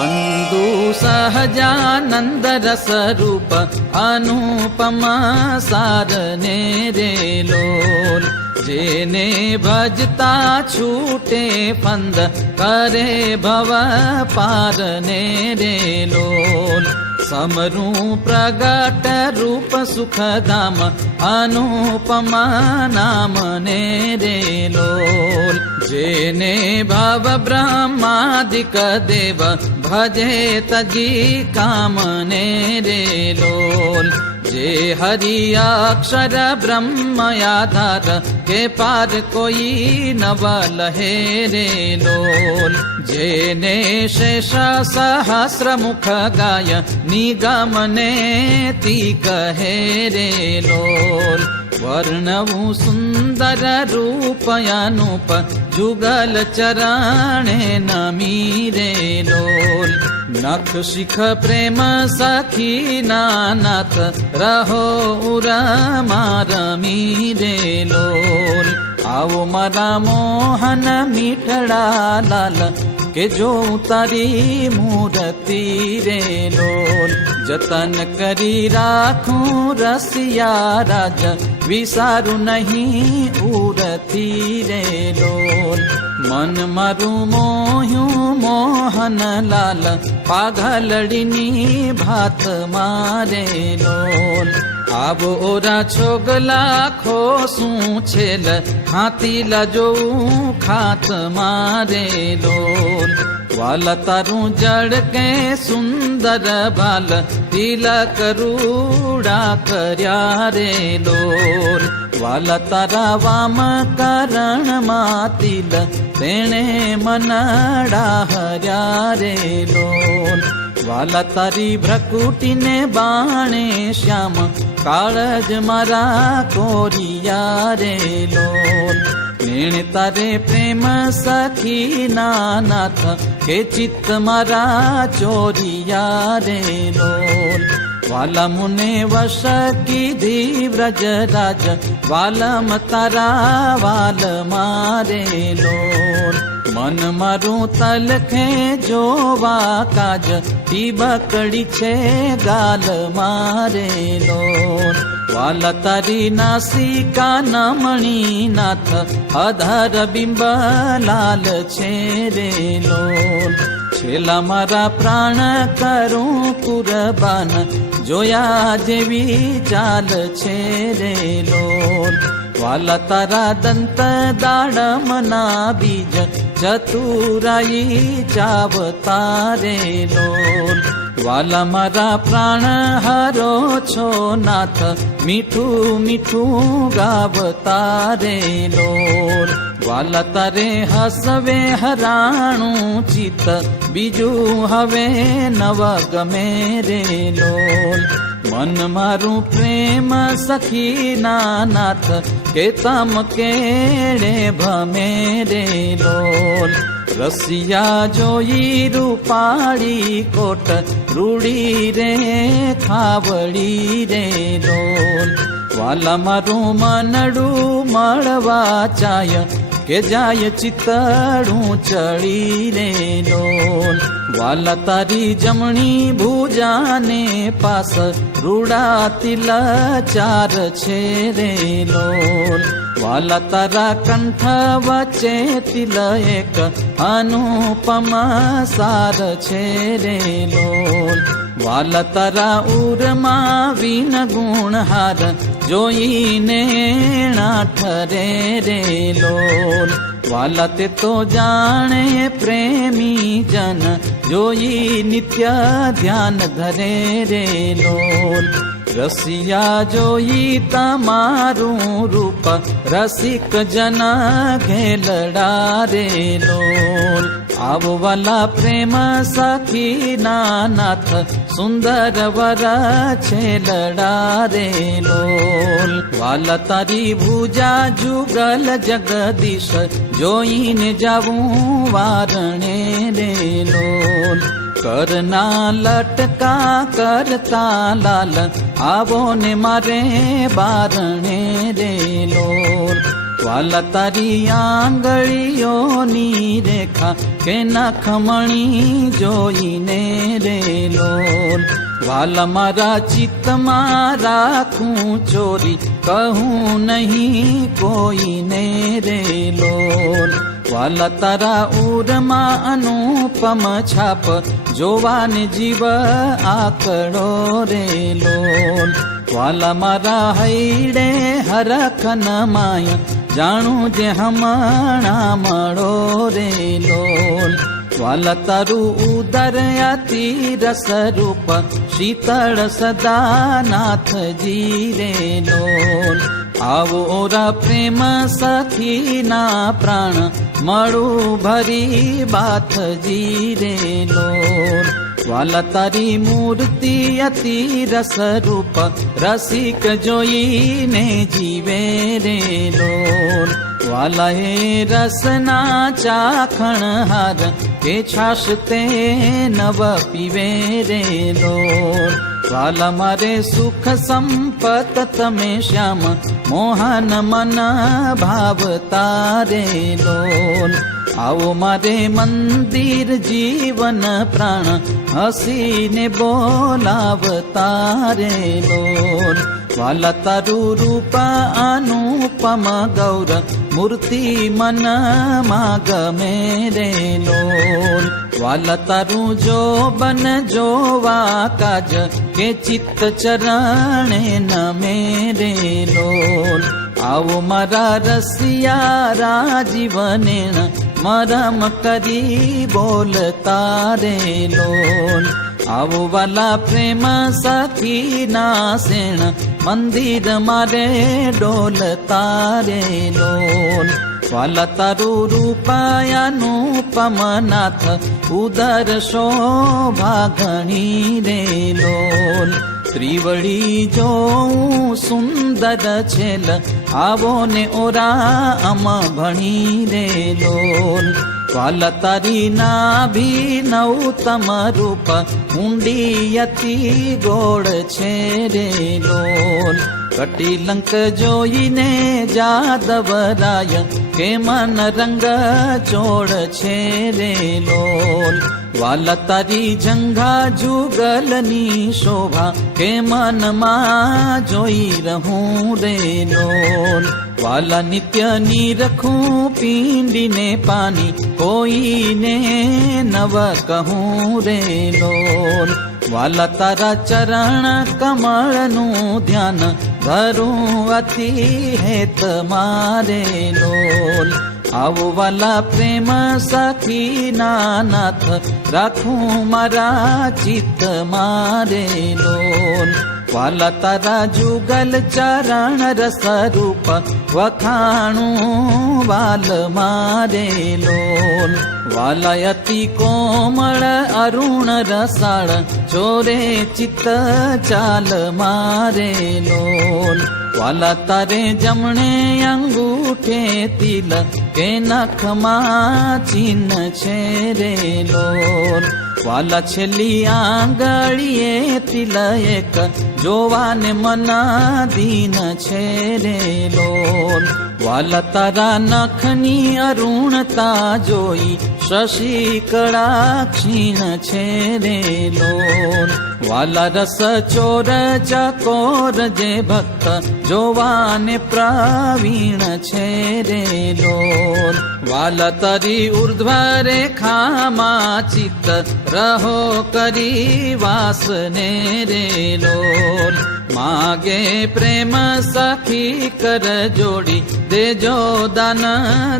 वंदु सहजानंद रस रूप अनुपमा सारने रे लोल। जेने भजता छूटे फंद करे भव पारने रे लोल। समरू प्रगट रूप सुखधाम अनुपमा नाम ने रे लोल। जेने भव ब्रह्मादिक देव भजे तजी काम ने रे लोल। जे हरि अक्षर ब्रह्म आधार के पार कोई नवल है रे लोल। जेने शेष सहस्र मुख गाय निगमने ती कहे रे लोल। वर्णवु सुंदर रूप अनूप जुगल चरणे नमी रे लोल। नख शिख प्रेम सखी नानाथ रहो उरमा रमी रे लोल। आओ मारा मोहन मीठड़ा लाल के जो तारी मूर्ति रे लोल। जतन करी राखूं रसिया राज विसारू नहीं उरती रे लोल। मन मारू मोह्यू मोहन लाल पागलड़ीनी भात मारे लोल। आब ओरा छोगला खोसू छेल हाथी लजो खात मारे लोल। वाला तारू जड़ के सुंदर बाल तिलक रूड़ा कर्या रे लोल। वाला तारा वाम करण मातिल तेणे मनड़ा हर्या रे लोल। वाला तारी भ्रकुटी ने बाणे श्याम काळज मारा कोरिया रे लोल। नेण तारे प्रेम सखी नानाथ के चित्त मारा चोरिया रे लोल। वाला मुने वश की धी व्रज राज वालम तारा वाल मारे लोल। मन मारू तलखे जोवा काज ती बकड़ी छे गाल मारे लोल। वाला तारी नासिका नमणी नाथ अधर बिंब लाल छे रे लोल। छेला मारा प्राण करूं कुर्बान जोया जेवी चाल छे रे लोल। वाला तारा दंत दाड़मना बीज चतुराई चावता रे लोल। वाला मारा प्राण हरो छो नाथ मीठू मीठू गावता रे लोल। वाला तारे हसवे हराणू चित बीजू हवे नव गमे रे लोल। मन मारू प्रेम सखी नानाथ के तम केड़े भमे रे लोल। रसिया जोई रूपाड़ी कोट रूड़ी रे खावड़ी रे लोल। वाला मारू मनडू मळवा चाय के जाय चितड़ू चढ़ी रे लोल। वाला तारी जमणी भुजाने पास रूड़ा तिल चार छे रे लोल। वाला तारा कंठ वचे तिल एक अनुपमा सार छे रे लोल। वाला तारा उरमा वीन गुण हार जोईने ठरे रे लोल। वाला ते तो जाने प्रेमी जन जोई नित्य ध्यान धरे रे लोल। रसिया जोई तमारू रूप रसिक जना घेलड़ा रे लोल। आवो वाला प्रेम सखी नानाथ सुंदर वर छेलड़ा रे लोल। वाला तारी भुजा जुगल जगदीश जोईने जाऊं वारणे रे लोल। करना लटका करता लाल आवो ने मारे बारणे रे लोल। વાલા તારી આંગળીઓની રેખા કે નખમણી જોઈને રે લોલ. વાલા મારા ચિત્તમાં રાખું ચોરી કહું નહીં કોઈને રે લોલ. વાલા તારા ઉરમાં અનુપમ છાપ જોવાને જીવ આકડો રે લોલ. વાલા મારા હૈડે હરખન માય જાણું જે હમણાં મળો રે લોલ. વાલા તારું ઉદર અતિ રસ રૂપ શીતળ સદા નાથજી રે લોલ. આવો ઓરા પ્રેમ સખીના પ્રાણ મળું ભરી બાથજી રે લોલ. વાલા તારી મૂર્તિ અતિ રસ રૂપ રસિક જોઈને જીવે રે લોલ. વાલા હે રસના ચાખણ હાર કે છાશ તે નવ પીવે રે લોલ. વાલા મારે સુખ સંપત તમે શ્યામ મોહન મન ભાવતા રે લોલ. આવો મારે મંદિર જીવન પ્રાણ હસીને બોલાવતા રે લોલ. વાલા તારું રૂપ અનુપમ ગૌર મૂર્તિ મનમાં ગમે રે લોલ. વાલા તારું જો બન જોવા કાજ કે ચિત્ત ચરણે નમે રે લોલ. આવો મારા રસિયા રાજીવનેણ મરમ કરી બોલતા રે લોલ. આવો વાલા પ્રેમ સખીના સેણ મંદિર મારે ડોલતા રે લોલ. વાલા તારું રૂપાયાનુપમ નાથ ઉદર શોભા ઘણી રે લોલ. ત્રિવળી જોઉં સુંદર છેલ આવો ને ઓરા અમ ભણી રે લોલ. વાલા તારી નાભી નવતમ રૂપ ઊંડી અતિ ગોળ છે રે લોલ. કટિલંક જોઈને જાદવરાય કે મન રંગ ચોળ છે રે લોલ. વાલા તારી જંઘા જુગલની શોભા કે મનમાં જોઈ રહું રે લોલ. વાલા નિત્યની રખું પીંડીને પાણી કોઈને નવ કહું રે લોલ. વાલા તારા ચરણ કમળનું ધ્યાન ધરું અતિ હેત મારે લોલ. આવો વાલા પ્રેમ સખીના નાથ રાખું મારા ચિત્ત મારે લોલ. વાલા તારા જુગલ ચરણ રસ રૂપ વખાણું વાલ મારે લોલ. વાલા અતિ કોમળ અરુણ રસાળ ચોરે ચિત્ત ચાલ મારે લોલ. વાલા તારે જમણે અંગૂઠે તિલ કે નખમાં ચિહ્ન છે રે લોલ. વાલા છેલ્લી આંગળીએ તિલ એક જોવાને મના દીન છે રે લોલ. વાલા તારા નખની અરુણતા જોઈ શશી કળા ક્ષીણ છે રે લોલ. વાલા રસ ચોર ચકોર જે ભક્ત જોવાને પ્રવીણ છે રે લોલ. વાલા તારી ઉર્ધ્વ રેખામાં ચિત્ત રહો કરી વાસને રે લોલ. માગે પ્રેમ સખી કર જોડી દેજો દાન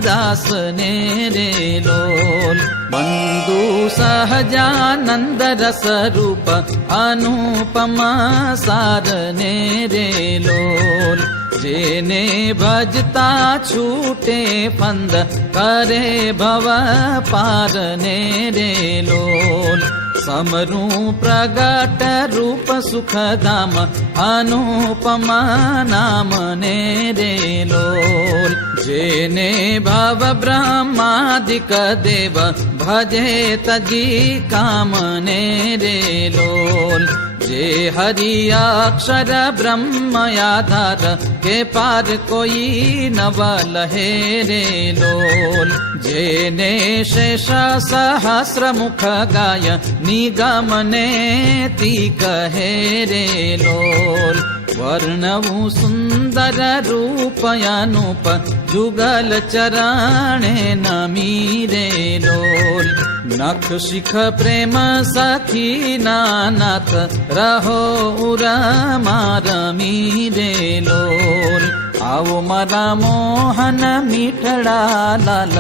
દાસને રે લોલ. બંધુ સહજાનંદ રસ રૂપ અનુપમ સારને રે લોલ. જેને ભજતા છૂટે ફંદ કરે ભવ પારને રે લોલ. સમરું પ્રગટ રૂપ સુખધામ અનુપમા નામને રે લોલ. જેને ભવ બ્રહ્માદિક દેવ ભજે તજી કામને રે લોલ. જે હરિ અક્ષર બ્રહ્મ આધાર કે પાર કોઈ નવ લહે રે લોલ જેને શેષ સહસ્ર મુખ ગાય નિગમને તી કહે રે લોલ વર્ણવું સુંદર રૂપ અનુપ જુગલ ચરણે નમી રે લોલ નખ શિખ પ્રેમ સખી નાનાથ રહો ઉરમાં રમી રે લોલ આવો મારા મોહન મીઠડા લાલ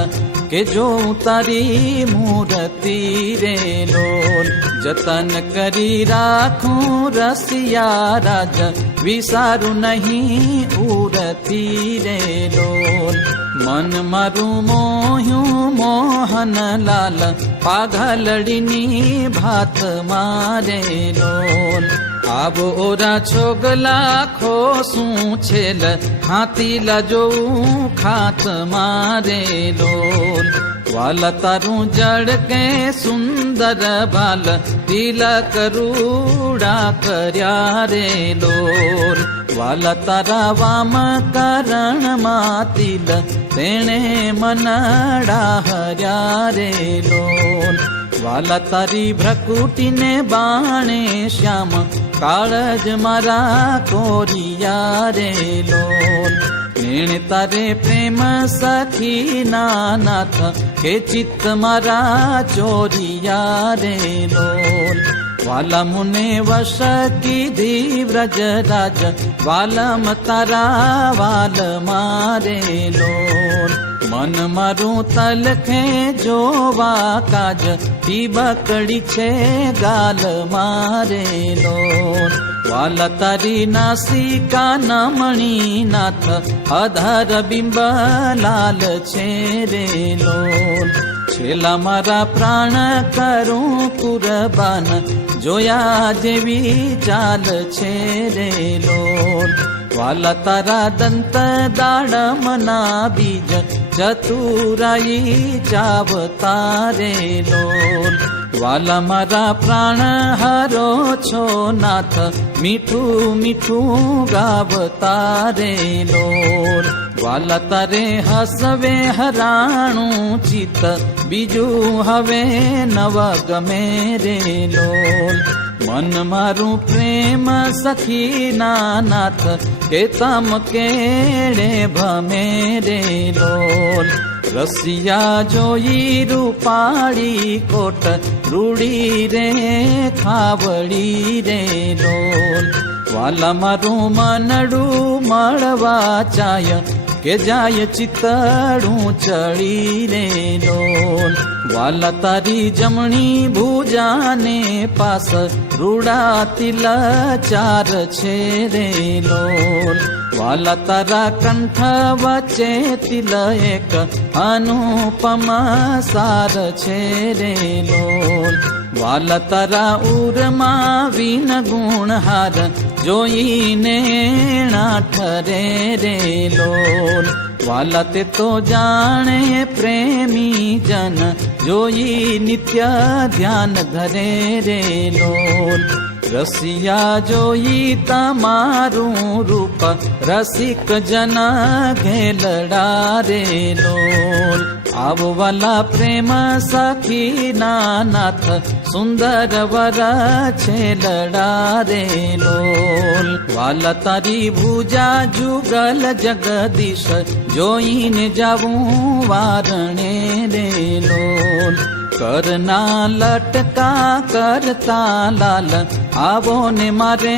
કે જો તારી મૂર્તિ રે લોલ જતન કરી રાખું રસિયા રાજ વિસારું નહીં ઉરતી રે લોલ મન મારું મોહ્યું મોહન લાલ પાઘલડીની ભાત મારે લોલ આવો ઓરા છોગલા ખો શું છેલ હાથી લજોઉં ખાત મારે લોલ વાલ તારું જડ કે સુંદર બાલ તિલક રૂડા કર્યા રે લોલ વાલ તારા વામ કરણમાં તિલ તેણે મનડા હર્યા રે લોલ વાલા તારી ભ્રકુટીને બાણે શ્યામ કાળજ મારા કોરિયા રે લોલ નેણ તારે પ્રેમ સખી નાનાથ કે ચિત્ત મારા ચોરિયા રે લોલ વાલા મુને વશ કીધી વ્રજ રાજ વાલમ તારા વાલ મારે લોલ મન મારું તલખે જોવા કાજ ટીબકડી છે ગાલ મારે લોલ વાલા તારી નાસિકા નમણી નાથ અધર બિંબ લાલ છે રે લોલ છેલ્લા મારા પ્રાણ કરું કુરબાન જોયા જેવી ચાલ છે રે લોલ વાલા તારા દંત દાડમના બીજ ચતુરાઈ ચાવતા રે લોલ વાલા મારા પ્રાણ હરો છો નાથ મીઠું મીઠું ગાવતા રે લોલ વાલા તારે હસવે હરાણું ચિત્ત બીજું હવે નવ ગમે રે લોલ મન મારું પ્રેમ સખી નાનાથ કે તમ કેડે ભમે રે લોલ રસિયા જોઈ રૂપાળી કોટ રૂડી રે ખાવડી રે લોલ વાલા મારું મનડું મળવા ચાય કે જાય ચિતડું ચડી રે લોલ વાલા તારી જમણી ભુજાને પાસ રૂડા તિલ ચાર છે રે લોલ વાલા તારા કંઠ વચ્ચે તિલ એક અનુપમ સાર છે રે લોલ વાલા તારા ઉરમાં વિન ગુણહાર જોઈને ઠરે રે લોલ વાલા તે તો જાણે પ્રેમી જન જોઈ નિત્ય ધ્યાન ધરે રે લોલ રસિયા જોઈ તમારું રૂપ રસિક જન ઘેલડા રે લોલ આવો વાલા પ્રેમ સખી નાનાથ સુંદર વર છેલડા રે લોલ વાલા તારી ભુજા જુગલ જગદીશ જોઈને જાવું વારણે રે લોલ કરના લટકા કરતા લાલ આવો ને મારે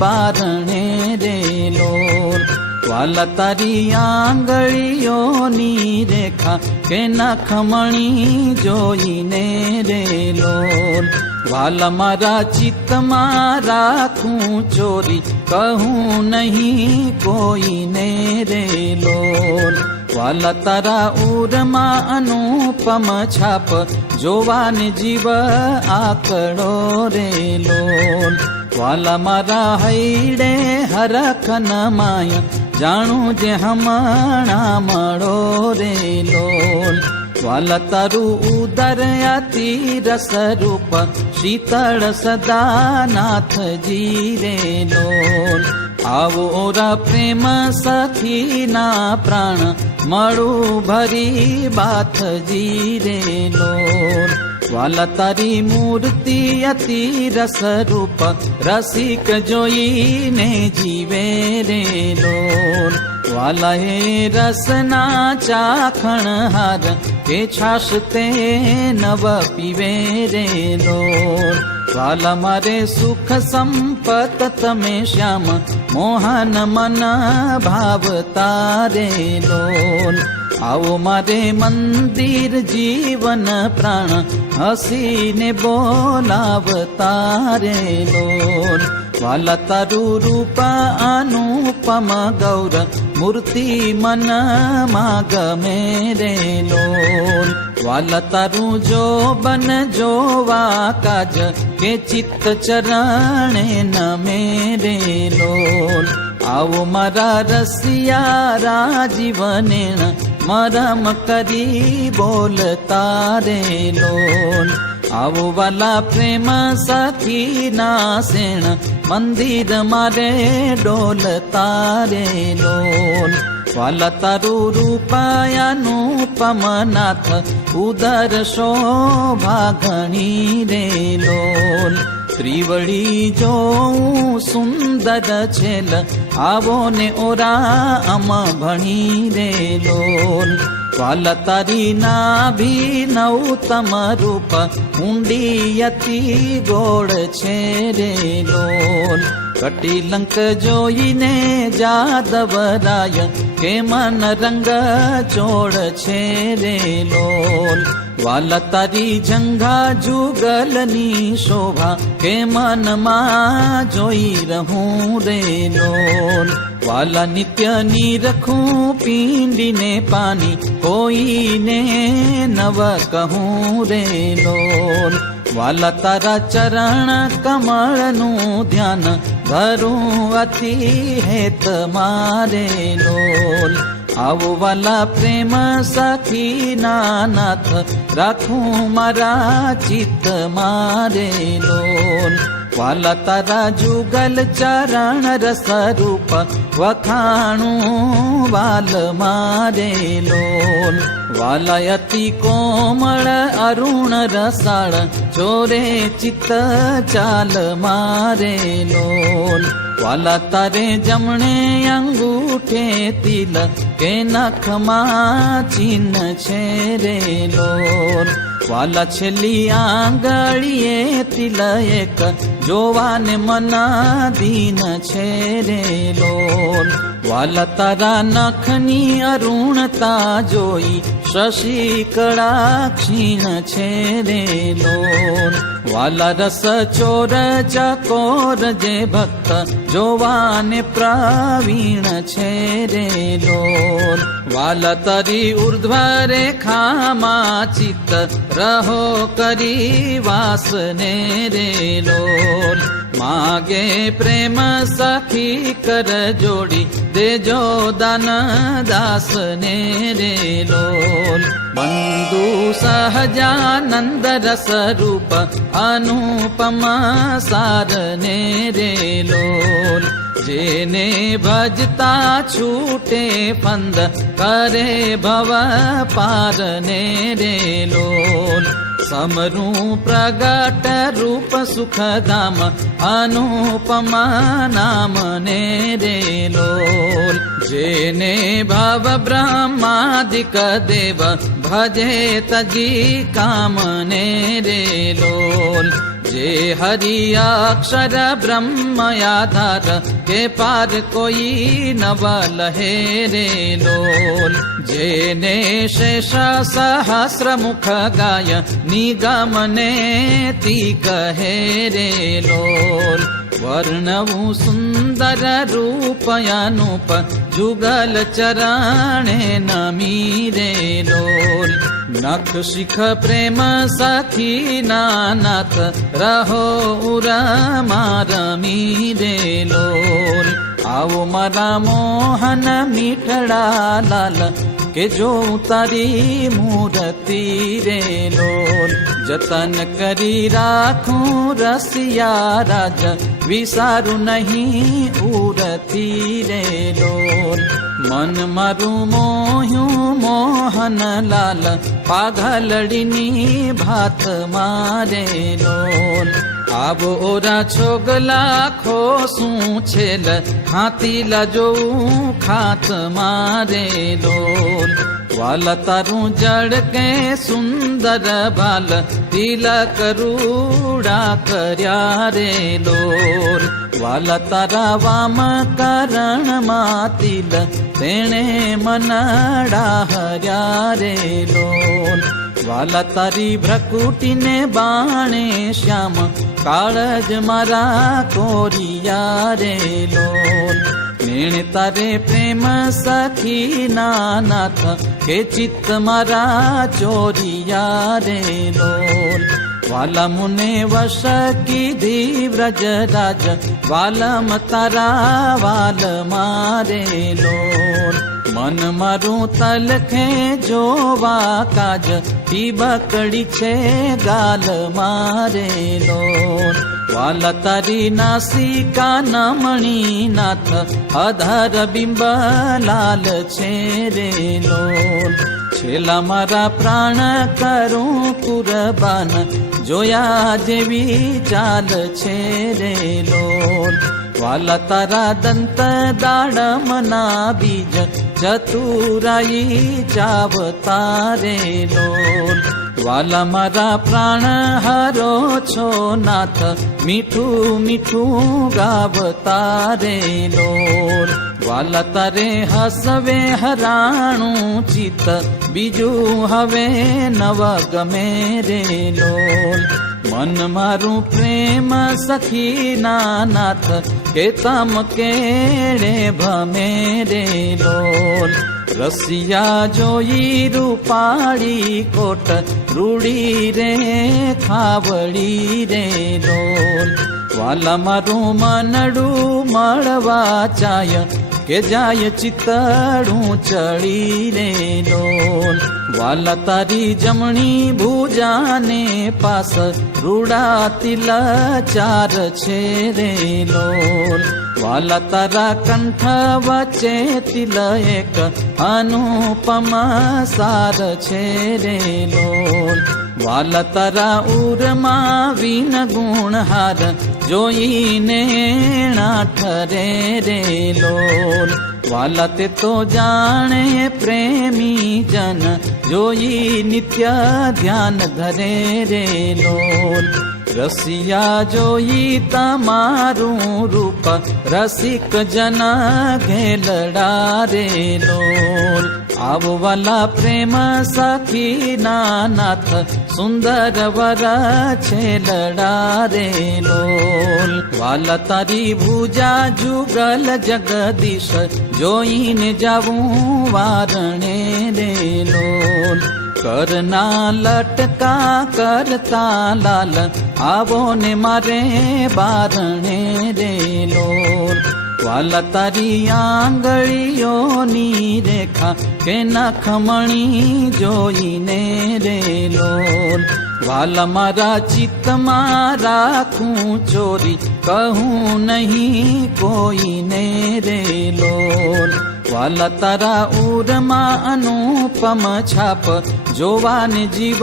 બારણે રે લોલ વાલા તારી આંગળીઓની રેખા કે નખમણી જોઈને રે લોલ વાલા મારા ચિત્તમાં રાખું ચોરી કહું નહીં કોઈને રે લોલ વાલા તારા ઉરમાં અનુપમ છાપ જોવાને જીવ આકડો રે લોલ વાલા મારા હૈડે હરખન માય જાણું જે હમણાં મળો રે લોલ વાલા તારું ઉદર અતિ રસ રૂપ શીતળ સદા નાથજી રે લોલ આવો ઓરા પ્રેમ સખીના પ્રાણ મળું ભરી બાથજી રે લોલ વાલા તારી મૂર્તિ અતિ રસ રૂપ રસિક જોઈને જીવે રે લોલ વાલા હે રસના ચાખણ હાર કે છાશ તે નવ પીવે રે લોલ વાલા મારે સુખ સંપત તમે શ્યામ મોહન મન ભાવતા રે લોલ આવો મારે મંદિર જીવન પ્રાણ હસીને બોલાવતા રે લોલ વાલા તારું રૂપ અનુપમ ગૌર મૂર્તિ મન માં ગમે રે લોલ વાલા તારું જો બન જોવા કાજ કે ચિત્ત ચરણે નમે રે લોલ આવો મારા રસિયા રાજીવને મરમ કરી બોલતા રે લોલ આવો વાલા પ્રેમ સખીના સેણ મંદિર મારે ડોલતા રે લોલ વાલા તારું રૂપાયાનુપમ નાથ ઉદર શોભા ઘણી રે લોલ ત્રિવળી જોઉં સુંદર છેલ આવો ને ઓરા અમ ભણી રે લોલ વાલા તારી નાભી નવતમ રૂપ ઊંડી અતિ ગોળ છે રે લોલ કટિલંક જોઈને જાદવરાય કે મન રંગ ચોળ છે રે લોલ વાલા તારી જંઘા જુગલની શોભા કે મનમાં જોઈ રહું રે લોલ વાલા નિત્ય નીરખું પીંડીને પાણી કોઈને નવ કહું રે લોલ વાલા તારા ચરણ કમળનું ધ્યાન ધરું અતિ હેત મારે લોલ આવો વાલા પ્રેમ સખીના નાથ રાખું મારા ચિત્ત મારે લોલ વાલા તારા જુગલ ચરણ રસ રૂપ વખાણું વાલ મારે લોલ વાલા અતિ કોમળ અરુણ રસાળ ચોરે ચિત્ત ચાલ મારે લોલ વાલા તારે જમણે અંગૂઠે તિલ કે નખમાં ચિહ્ન છે રે લોલ વાલા છેલ્લી આંગળીએ તિલ એક જોવાને મનાધીન છે રે લોલ વાલા તારા નખની અરુણતા જોઈ શશી કળા ક્ષીણ છે રે લોલ વાલા રસ ચોર ચકોર જે ભક્ત જોવાને પ્રવીણ છે રે લોલ વાલા તારી ઉર્ધ્વ રેખામાં ચિત્ત રહો કરી વાસને રે લોલ માગે પ્રેમ સખી કર જોડી દેજો દાન દાસને રે લોલ બંધુ સહજાનંદ રસ રૂપ અનુપમ સારને રે લોલ જેને ભજતા છૂટે ફંદ કરે ભવ પારને રે લોલ સમરું પ્રગટ રૂપ સુખધામ અનુપમા નામને રે લોલ જેને ભવ બ્રહ્માદિક દેવ ભજે તજી કામને રે લોલ જે હરિ અક્ષર બ્રહ્મ આધાર કે પાર કોઈ નવ લહે રે લોલ જેને શેષ સહસ્ર મુખ ગાય નિગમને તી કહે રે લોલ વર્ણવું સુંદર રૂપ અનુપ જુગલ ચરણે નમી રે લોલ નખ શિખ પ્રેમ સખી નાથ રહો ઉરમાં રમી રે લોલ આવો મારા મોહન મીઠડા લાલ કે જો તારી મૂર્તિ રે લોલ જતન કરી રાખું રસિયા રાજ વિસારું નહીં ઉરતી રે લોલ મન મારું મોહ્યું મોહનલાલ પાઘલડીની ભાત મારે લોલ આવો ઓરા છોગલા ખો શું છેલ હાથીલા જોઉં ખાત મારે લોલ વાલા તારું જડ કે સુંદર બાલ તિલક રૂડા કર્યા રે લોલ વાલા તારા વામ કરણમાં તિલ તેણે મનડા હર્યા રે લોલ વાલા તારી ભ્રકુટીને બાણે શ્યામ કાળજ મારા કોરિયા રે લોલ નેણે તારે પ્રેમ સખી નાથ કે ચિત્ત મારા ચોરિયા રે લોલ વાલા મુને વશ કીધી વ્રજ રાજ વાલમ તારા વાલ મારે લોલ મન મારું તલખે જોવા કાજ ટીબકડી છે ગાલ મારે લોલ વાલા તારી નાસિકા નમણી નાથ અધર બિંબ લાલ છે રે લોલ છેલ્લા મારા પ્રાણ કરું કુરબાન જોયા જેવી ચાલ છે રે લોલ વાલા તારા દંત દાડમના બીજ ચતુરાઈ ચાવતા રે લોલ વાલા મારા પ્રાણ હરો છો નાથ મીઠું મીઠું ગાવતા રે લોલ વાલા તારે હસવે હરાણું ચિત્ત બીજું હવે નવ ગમે રે લોલ મન મારું પ્રેમ સખી નાથ કે તમ કેળે ભમે રે લોલ રસિયા જોઈ રૂપાળી કોટ રૂડી રે ખાવડી રે લોલ વાલા મારું મનડું મળવા ચાય કે જાય ચિતડું ચડી રે લોલ વાલા તારી જમણી ભુજાને પાસ રૂડા તિલ ચાર છે રે લોલ વાલા તારા કંઠ વચ્ચે તિલ એક અનુપમ સાર છે રે લોલ વાલા તારા ઉરમાં વિન ગુણહાર જોઈને ઠરે રે લોલ વાલા તે તો જાણે પ્રેમી જન જોઈ નિત્ય ધ્યાન ધરે રે લોલ રસિયા જોઈ તમારું રૂપ રસિક જન ઘેલડા રે લોલ આવો વાલા પ્રેમ સખી નાથ સુંદર વર છેલડા રે લોલ વાલા તારી ભુજા જુગલ જગદીશ જોઈને જાવું વારણે રે લોલ કરના લટકા કરતા લાલ આવો ને મારે બારણે રે લોલ વાલા તારી આંગળીઓની રેખા કે નખમણી જોઈને રે લોલ વાલા મારા ચિત્તમાં રાખું ચોરી કહું નહીં કોઈને રે લોલ વાલા તારા ઉરમાં અનુપમ છાપ જોવાને જીવ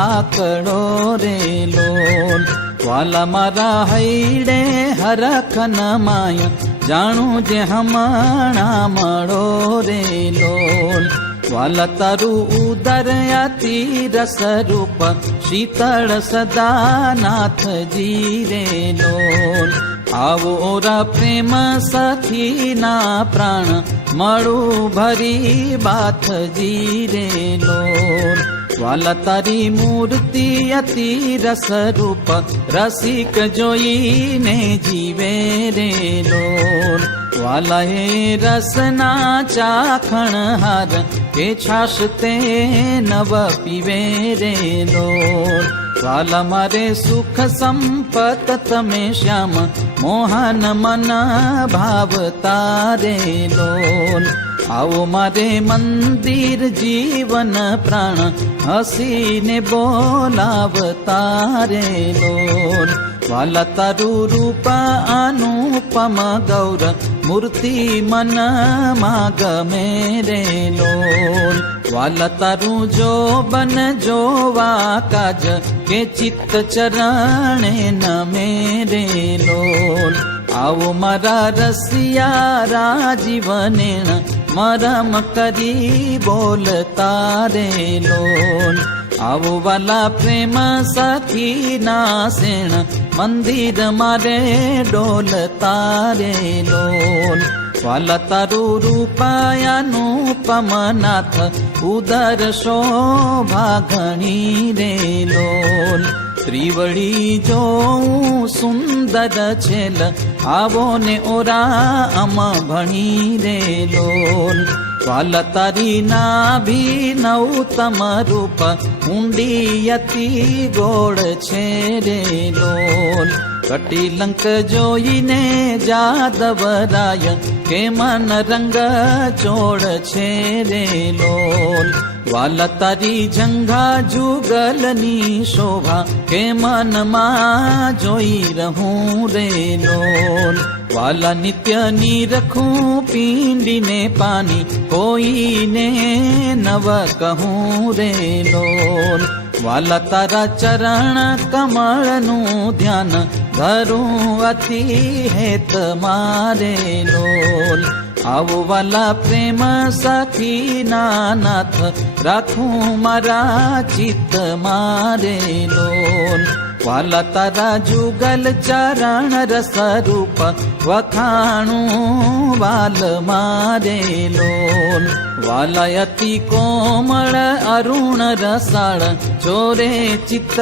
આકડો રે લોલ વાલા મારા હૈડે હરખન માય જાણું જે હમણા મળો રે લોલ વાલા તારું ઉદર અતિ રસ રૂપ શીતળ સદા નાથજી રે લોલ આવો ઓરા પ્રેમ સખી ના પ્રાણ મળું ભરી બાથજી રે લોલ વાલા તારી મૂર્તિ અતિ રસ રૂપ રસિક જોઈને જીવે રે લોલ વાલા હે રસના ચાખણ હાર કે છાશ તે નવ પીવે રે લોલ વાલા મારે સુખ સંપત તમે શ્યામ મોહન મન ભાવતા રે લોલ આવો મારે મંદિર જીવન પ્રાણ હસીને બોલાવતા રે લોલ વાલા તારું રૂપ અનુપમ ગૌર મૂર્તિ મનમાં ગમે રે લોલ વાલા તારું જો બન જોવા કાજ કે ચિત્ત ચરણે નમે રે લોલ આવો મારા રસિયા રાજીવનેણ મરમ કરી બોલતા રે લોલ આવો વાલા પ્રેમ સખી ના સેણ મંદિર મારે ડોલતા રે લોલ વાલા તારું રૂપાયાનુપમ નાથ ઉદર શોભા ઘણી રે લોલ ત્રિવળી જોઉં સુંદર છેલ આવો ને ઓરા અમ ભણી રે લોલ વાલા તારી નાભી નવતમ રૂપ ઊંડી અતિ ગોળ છે રે લોલ કટિલંક જોઈને જાદવરાય કે મન રંગ ચોળ છે રે લોલ વાલા તારી જંઘા જુગલની શોભા કે મનમાં જોઈ રહું રે લોલ વાલા નિત્ય નિરખું પીંડીને પાની કોઈને નવ કહું રે લોલ વાલા તારા ચરણ કમળનું ધ્યાન ધરું અતિ હેત મારે લોલ આવો વાલા પ્રેમ સખી નાથ રાખું મારા ચિત્ત મારે લોલ વાલા તારા જુગલ ચરણ રસ રૂપ વખાણું વાલ મારે લોલ વાલા અતિ કોમળ અરુણ રસાળ ચોરે ચિત્ત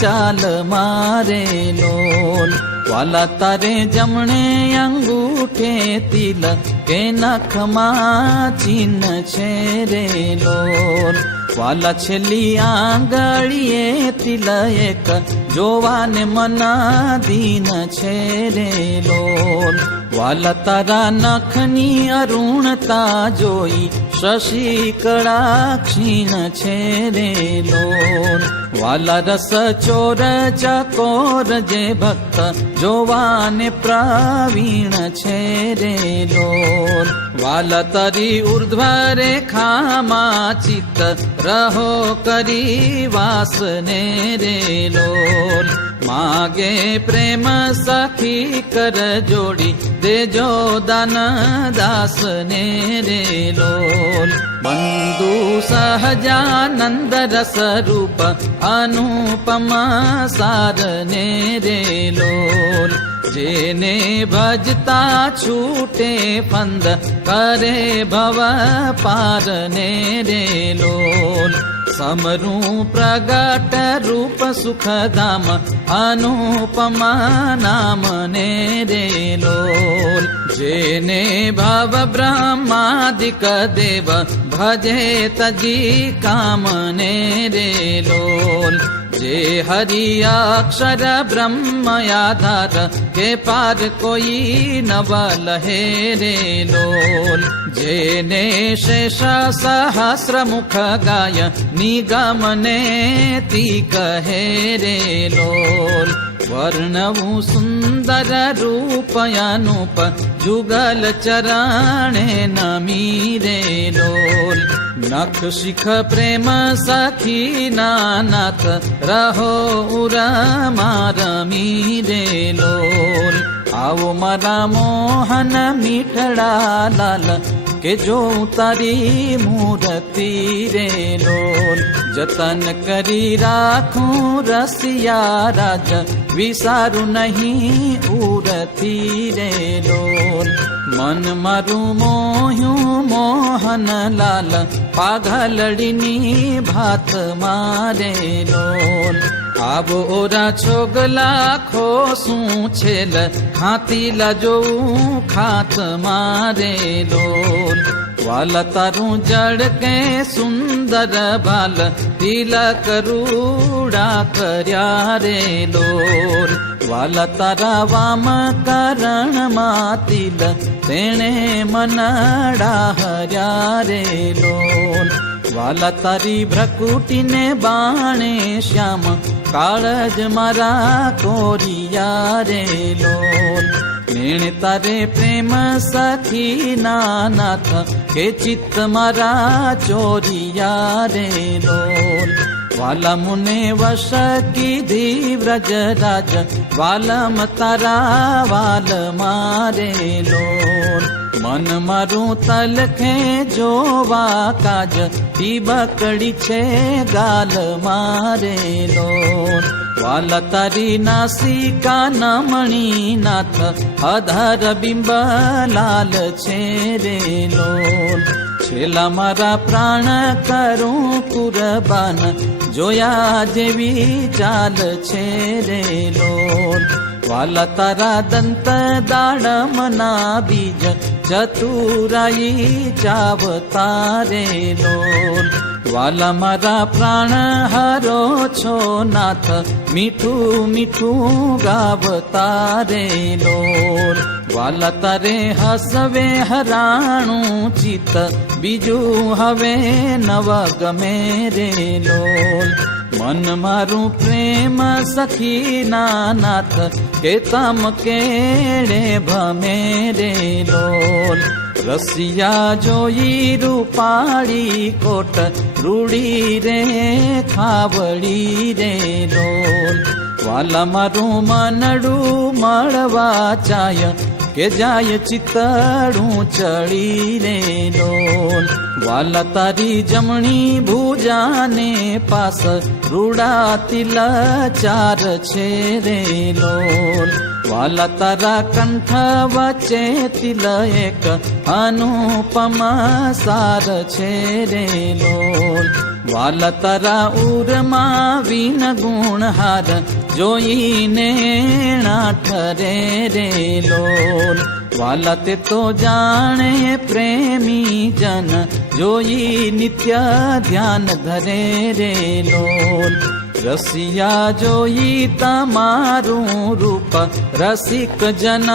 ચાલ મારે લોલ વાલા તારે જમણે અંગૂઠે તિલ કે નખમાં ચિહ્ન છે રે લોલ વાલા છેલ્લી આંગળીએ તિલ એક જોવાને મનાધીન છે રે લોલ વાલા તારા નખની અરુણતા જોઈ શશી કળા ક્ષીણ છે રે લોલ વાલા રસ ચોર ચકોર જે ભક્ત જોવાને પ્રવીણ છે રે લોલ વાલા તારી ઉર્ધ્વ રેખામાં ચિત્ત રહો કરી વાસને રે લોલ માગે પ્રેમ સખી કર જોડી દેજો દાન દાસને રે લોલ બંધુ સહજાનંદ રસ રૂપ અનુપમ સારને રે લોલ જેને ભજતા છૂટે ફંદ કરે ભવ પારને રે લોલ સમરું પ્રગટ રૂપ સુખધામ અનુપમા નામને રે લોલ જેને ભવ બ્રહ્માદિક દેવ ભજે તજી કામને રે લોલ જે હરિ અક્ષર બ્રહ્મ આધાર કે પાર કોઈ નવ લહે રે લોલ જેને શેષ સહસ્ર મુખ ગાય નિગમને તી કહે રે લોલ વર્ણવું સુંદર રૂપ અનુપ જુગલ ચરણે નમી રે લોલ નખ શિખ પ્રેમ સખી નાથ રહો ઉરમાં રમી રે લોલ આવો મારા મોહન મીઠડા લાલ કે જો તારી મૂર્તિ રે લોલ જતન કરી રાખું રસિયા રાજ વિસારું નહીં ઉરથી રે લોલ મન મારું મોહ્યું મોહન લાલ પાઘલડીની ભાત મારે લોલ આવો ઓરા છોગલા ખોસું છેલ ખાતી લજોઉં ખાત મારે લોલ વાલા તારું જડ કે સુંદર ભાલ તિલક રૂડા કર્યા રે લોલ વાલા તારા વામ કરણમાં તિલ તેણે મનડા હર્યા રે લોલ વાલા તારી ભ્રકુટીને બાણે શ્યામ કાળજ મારા કોરિયા રે લોલ મેણ તારે પ્રેમ સખી નાથ કે ચિત્ત મારા ચોરિયા રે લોલ વાલા મુને વશ કીધી વ્રજ રાજ વાલમ તારા વાલ મારે લોલ મન મારું તલખે જોવા કાજ ટીબકડી છે ગાલ મારે લોલ વાલા તારી નાસિકા નમણી નાથ અધર બિંબ લાલ છે રે લોલ છેલ્લા મારા પ્રાણ કરું કુરબાન જોયા જેવી ચાલ છે રે લોલ વાલા તારા દંત દાડમના બીજ ચતુરાઈ ચાવતા રે લોલ વાલા મારા પ્રાણ હરો છો નાથ મીઠું મીઠું ગાવતા રે લોલ વાલા તારે હસવે હરાણું ચિત્ત બીજું હવે નવ ગમે રે લોલ મન મારું પ્રેમ સખી નાથ કે તમ કેડે ભમે રે લોલ રસિયા જોઈ રૂપાળી કોટ રૂડી રે ખાવડી રે લોલ વાલા મારું મનડું મળવા ચાય કે જાય ચિતડું ચડી રે લોલ વાલા તારી જમણી ભુજાને પાસ રૂડા તિલ ચાર છે રે લોલ વાલા તારા કંઠ વચ્ચે તિલ એક અનુપમ સાર છે રે લોલ વાલા તારા ઉરમાં વિન ગુણહાર જોઈને ઠરે રે લોલ વાલા તે તો જાણે પ્રેમી જન જોઈ નિત્ય ધ્યાન ધરે રે લોલ રસિયા જોઈ તમારું રૂપ રસિક જન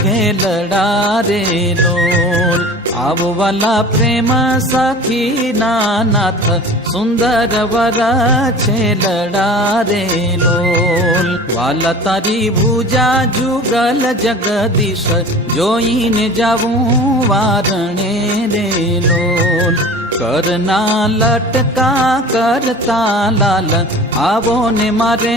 ઘેલડા રે લોલ આવો વાલા પ્રેમ સખી નાથ સુંદર વર છેલડા રે લોલ વાલા તારી ભુજા જુગલ જગદીશ જોઈને જાવું વારણે રે લોલ કરના લટકા કરતા લાલ આવો ને મારે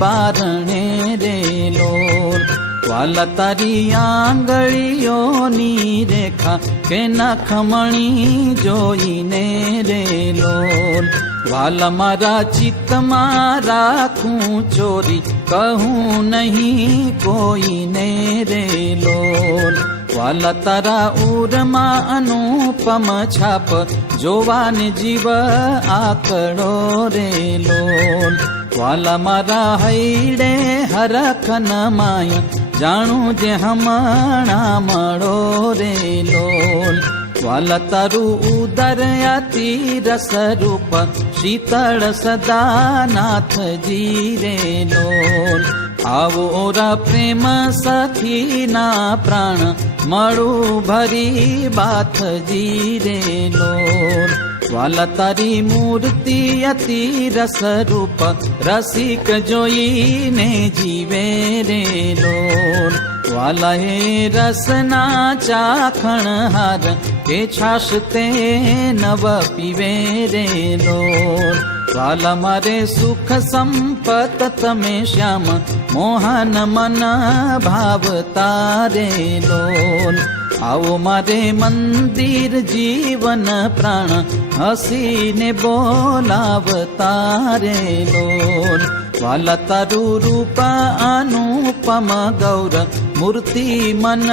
બારણે રે લોલ વાલા તારી આંગળીઓની રેખા કે નખમણી જોઈને રે લોલ વાલા મારા ચિત્તમાં રાખું ચોરી કહું નહીં કોઈને રે લોલ વાલા તારા ઉરમાં અનુપમ છાપ જોવાને જીવ આકડો રે લોલ વાલા મારા હૈડે હરખન માય જાણું જે હમણા મળો રે લોલ વાલા તારું ઉદર અતિ રસ રૂપ શીતળ સદા નાથજી રે લોલ આવો ઓરા પ્રેમ સખી ના પ્રાણ મળું ભરી બાથજી રે લોલ વાલા તારી મૂર્તિ અતિ રસ રૂપ રસિક જોઈને જીવે રે લોલ વાલા હે રસના ચાખણ હાર કે છાશ તે નવ પીવે રે લોલ વાલા મારે સુખ સંપત તમે શ્યામ મોહન મન ભાવતા રે લોલ આવો મારે મંદિર જીવન પ્રાણ હસીને બોલાવતા રે લોલ વાલા તારું રૂપ અનુપમ ગૌર મૂર્તિ મન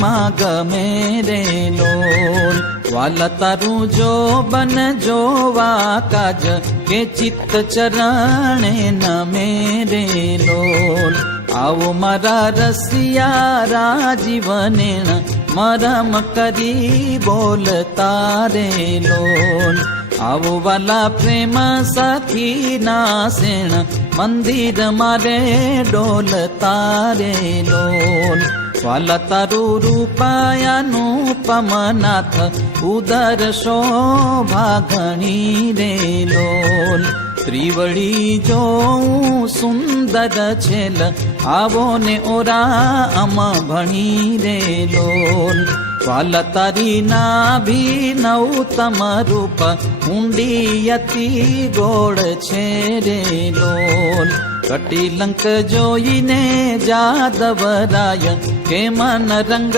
માં ગમે રે લોલ વાલા તારું જો બન જોવા કાજ કે ચિત્ત ચરણે નમે રે લોલ આવો મારા રસિયા રાજીવનેણ મરમ કરી બોલતા રે લોલ. આવો વાલા પ્રેમ સખી ના સેણ મંદિર મારે ડોલતા રે લોલ. વાલા તારું રૂપાયાનું પમનાથ ઉદર શોભા ઘણી રે લોલ. ત્રિવળી જોઉં સુંદર છેલ આવો ને ઓરા અમ ભણી રે લોલ. વાલા તારી નાભી નવતમ રૂપ ઊંડી અતિ ગોળ છે રે લોલ. કટિલંક જોઈને જાદવરાય કે મન રંગ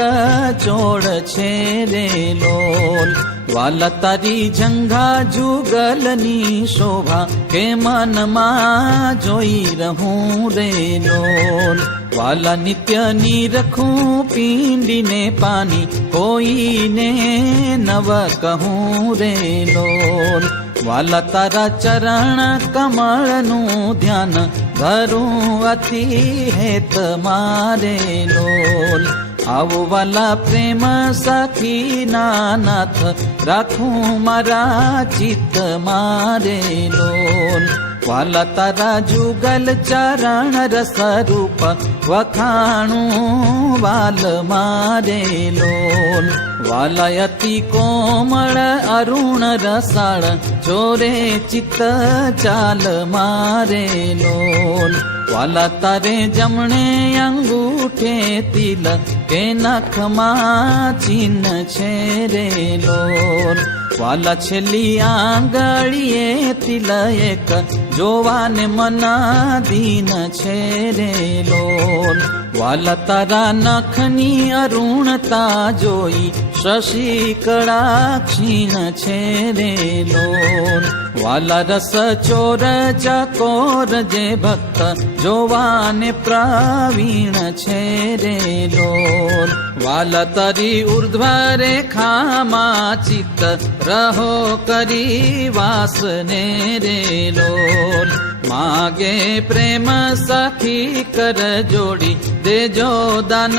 ચોળ છે રે લોલ. વાલા તારી જંઘા જુગલની શોભા કે મનમાં જોઈ રહું રે લોલ. વાલા નિત્યની રખું પીંડીને પાણી કોઈને નવ કહું રે લોલ. વાલા તારા ચરણ કમળનું ધ્યાન ધરું અતિ હેત મારે લોલ. આવો વાલા પ્રેમ સખી નાથ રાખું મારા ચિત્ત મારે લોલ. વાલા તારા જુગલ ચરણ રસ રૂપ વખાણું વાલ મારે લોલ. વાલા અતિ કોમળ અરુણ રસાળ ચોરે ચિત્ત ચાલ મારે લોલ. વાલા તારે જમણે અંગૂઠે તિલ કે નખમાં ચિહ્ન છે રે લોલ. વાલા છેલ્લી આંગળીએ તિલ એક જોવાને મના દીન છે રે લોલ. વાલા તારા નખની અરુણતા જોઈ શશી કળા ક્ષીણ છે રે લોલ. વાલા રસ ચોર ચકોર જે ભક્ત જોવાને પ્રવીણ છે રે લોલ. વાલા તારી ઉર્ધ્વ રેખામાં ચિત્ત રહો કરી વાસને રે લોલ. માગે પ્રેમ સખી કર જોડી દેજો દાન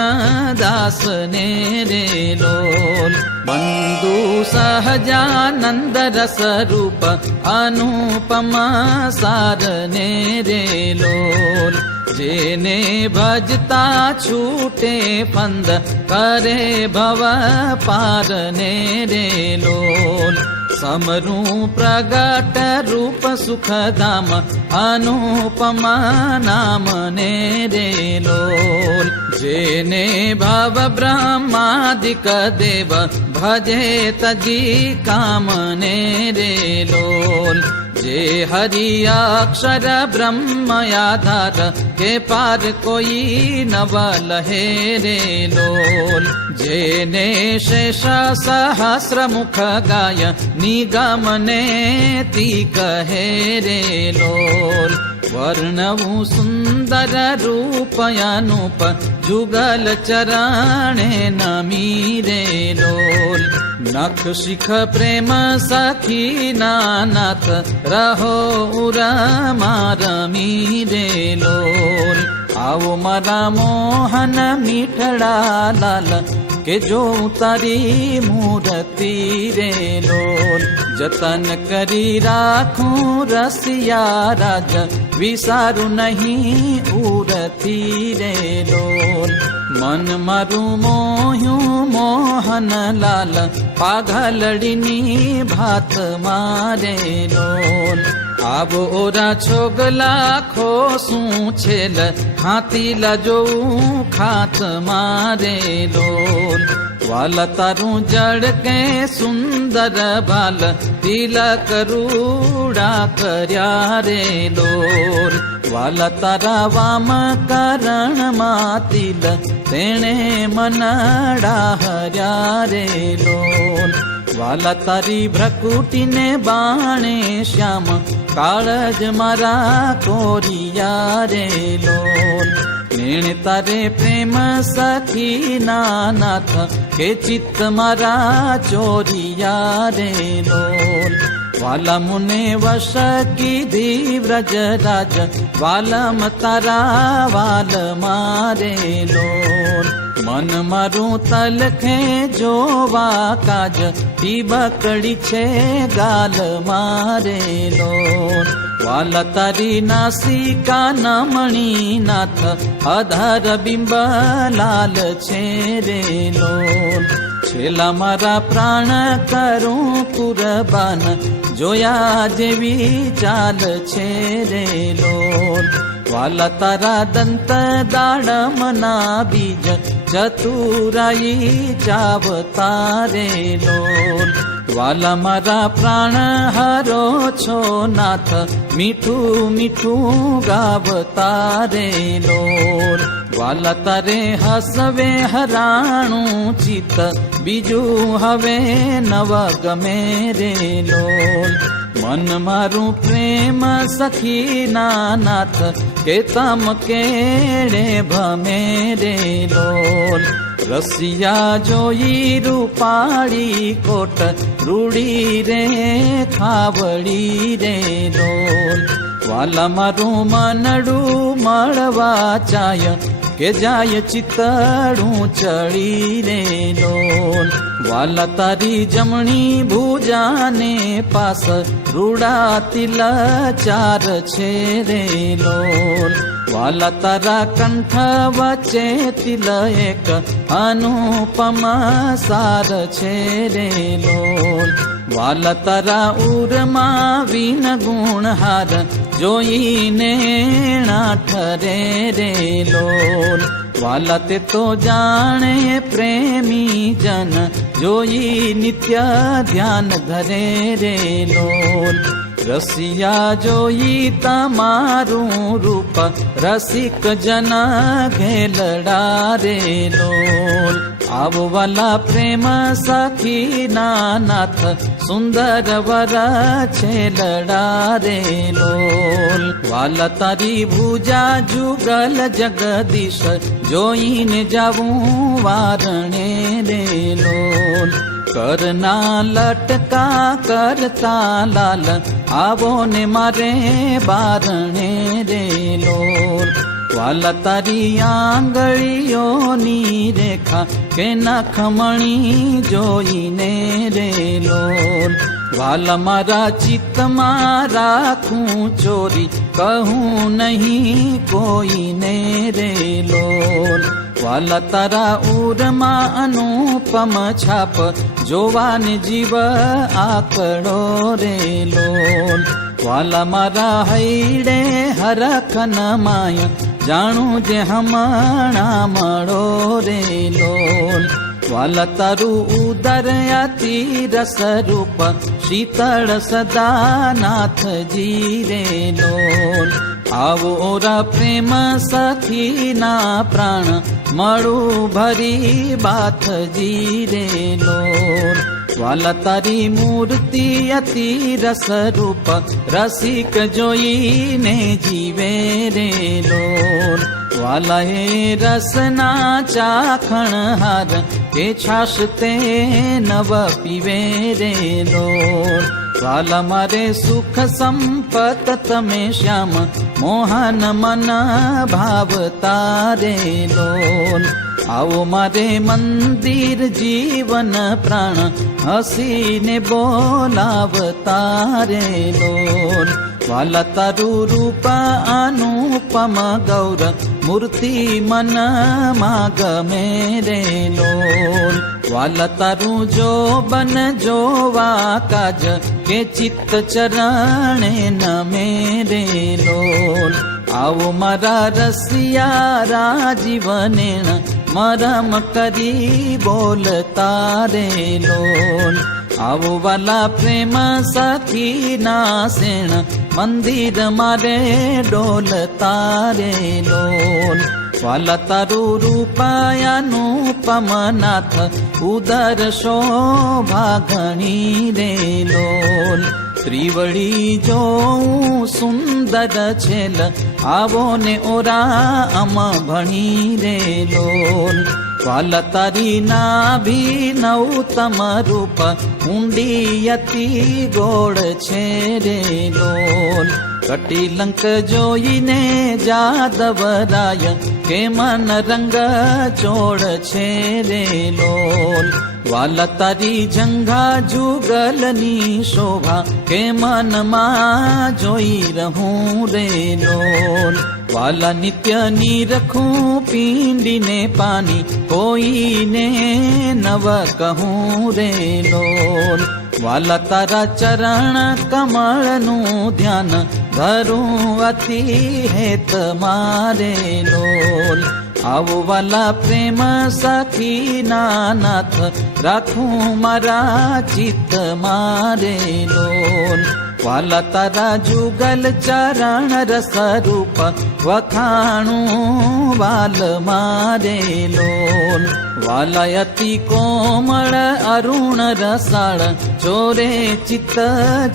દાસને રે લોલ. બંધુ સહજાનંદ રસ રૂપ અનુપમ સારને રે લોલ. જેને ભજતા છૂટે ફંદ કરે ભવ પારને રે લોલ. સમરું પ્રગટ રૂપ સુખધામ અનુપમા નામને રે લોલ. જેને ભવ બ્રહ્માદિક દેવ ભજે તજી કામને રે લોલ. જે હરિ અક્ષર બ્રહ્મ આધાર કે પાર કોઈ નવ લહે રે લોલ. જેને શેષ સહસ્ર મુખ ગાય નિગમને તી કહે રે લોલ. વર્ણવું સુંદર રૂપ અનુપ જુગલ ચરણે નમી રે લોલ. નખ શિખ પ્રેમ સખી નાથ રહો ઉરમાં રમી રે લોલ. આવો મારા મોહન મીઠડા લાલ કે જો તારી મૂર્તિ રે લોલ. જતન કરી રાખું રસિયા રાજ વિસારું નહીં ઉરતી રે લોલ. મન મારું મોહ્યું મોહન લાલ પાઘલડીની ભાત મારે લોલ. આવો ઓરા છોગલા ખોસું છેલ હાથી લજોઉં ખાત મારે લોલ. વાલા તારું જડ કે સુંદર ભાલ તિલક રૂડા કર્યા રે લોલ. વાલા તારા વામ કરણમાં તિલ તેણે મનડા હર્યા રે લોલ. વાલા તારી ભ્રકુટીને બાણે શ્યામ કાળજ મારા કોરિયા રે લોલ. નેણ તારે પ્રેમ સખી નાથ કે ચિત્ત મારા ચોરિયા રે લોલ. વાલા મુને વશ કીધી વ્રજ રાજ વાલમ તારા વાલ મારે લોલ. મન મારું તલખે જોવા કાજ ટીબકડી છે ગાલ મારે લોલ વાલા તારી નાસિકા નમણી નાથ અધર બિંબ લાલ છે રે લોલ છેલ્લા મારા પ્રાણ કરું કુરબાન જોયા જેવી ચાલ છે રે લોલ વાલા તારા દંત દાડમના બીજ ચતુરાઈ ચાવતા રે લોલ વાલા મારા પ્રાણ હરો છો નાથ મીઠું મીઠું ગાવતા રે લોલ વાલા તારે હસવે હરાણું ચિત્ત બીજું હવે નવ ગમે રે લોલ મન મારું પ્રેમ સખી નાથ કે તમ કેડે ભમે રે લોલ રસિયા જોઈ રૂપાળી કોટ રૂડી રે ખાવડી રે લોલ વાલા મારું મનડું મળવા ચાય કે જાય ચિતડું ચડી રે લોલ વાલા તારી જમણી ભુજાને પાસ રૂડા તિલ ચાર છે રે લોલ વાલા તારા કંઠ વચ્ચે તિલ એક અનુપમ સાર છે રે લોલ વાલા તારા ઉરમાં વિન ગુણહાર જોઈને ઠરે રે લોલ વાલા તે તો જાણે પ્રેમી જન જોઈ નિત્ય ધ્યાન ધરે રે લોલ રસિયા જોઈ તમારું રૂપ રસિક જન ઘેલડા રે લોલ આવો વાલા પ્રેમ સખી નાથ સુંદર વર છેલડા રે લોલ વાલા તારી ભુજા જુગલ જગદીશ જોઈને જાવું વારણે રે લોલ કરના લટકા કરતા લાલ આવો ને મારે બારણે રે લોલ વાલા તારી આંગળીઓની રેખા કે નખમણી જોઈને રે લોલ વાલા મારા ચિત્તમાં રાખું ચોરી કહું નહીં કોઈને રે લોલ વાલા તારા ઉરમાં અનુપમ છાપ જોવાને જીવ આકડો રે લોલ વાલા મારા હૈડે હરખન માય જાણું જે હમણા મળો રે લોલ વાલા તારું ઉદરયાતી રસરૂપ શીતળ સદા નાથજી રે લોલ આવો ઓરા પ્રેમ સખી ના પ્રાણ મળું ભરી બાથજી રે લોલ વાલા તારી મૂર્તિ અતિ રસરૂપ રસિક જોઈને જીવે રે લોલ વાલા હે રસના ચાખણ હાર કે છાશ તે નવ પીવે રે લોલ વાલા મારે સુખ સંપત તમે શ્યામ મોહન મન ભાવતા રે લોલ આવો મારે મંદિર જીવન પ્રાણ હસીને બોલાવતા રે લોલ વાલા તારું રૂપ અનુપમ ગૌર મૂર્તિ મન ગમે રે લોલ વાલા તારું જો બન જોવા કાજ કે ચિત્ત ચરણે નમે રે લોલ આવો મારા રસિયા રાજીવનેણ મરમ કરી બોલતા રે લોલ આવો વાલા પ્રેમ સખી ના સેણ મંદિર મારે ડોલતા રે લોલ વાલા તારું રૂપાયાનુપમ નાથ ઉદર શોભા ઘણી રે લોલ ત્રિવળી જોઉં સુંદર છેલ આવો ને ઓરા અમ ભણી રે લોલ વાલા તારી નાભી નવતમ રૂપ ઊંડી અતિ ગોળ છે રે લોલ કટિલંક જોઈને જાદવરાય કે મન રંગ ચોળ છે રે લોલ વાલા તારી જંઘા જુગલની શોભા કે મનમાં જોઈ રહું રે લોલ વાલા નિત્યની રખું પીંડીને પાની કોઈને નવ કહું રે લોલ વાલા તારા ચરણ કમળનું ધ્યાન ધરું અતિ હેત મારે લોલ આવો વાલા પ્રેમ સખી નાથ રાખું મારા ચિત્ત મારે લોલ વાલા તારા જુગલ ચરણ રસ રૂપ વખાણું વાલ મારે લોલ વાલા અતિ કોમળ અરુણ રસાળ ચોરે ચિત્ત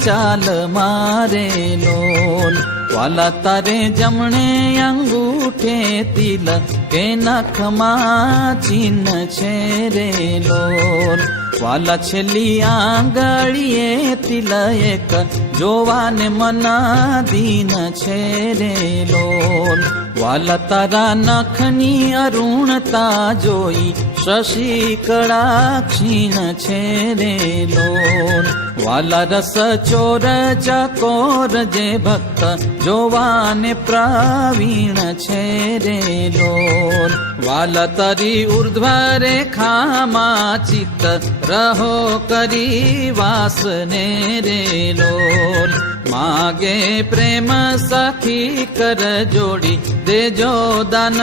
ચાલ મારે લોલ વાલા તારે જમણે અંગૂઠે તિલ કે નખમાં ચિહ્ન છે રે લોલ વાલા છેલ્લી આંગળીએ તિલ એક જોવાને મનાધીન છે રે લોલ વાલા તારા નખની અરુણતા જોઈ શશી કળા ક્ષીણ છે રે લોલ વાલા રસ ચોર ચકોર જે ભક્ત જોવાને પ્રવીણ છે રે લોલ વાલા તારી ઉર્ધ્વ રેખામાં ચિત્ત રહો કરી વાસને રે લોલ માગે પ્રેમ સખી કર જોડી દેજો દાન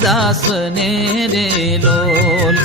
દાસને રે લોલ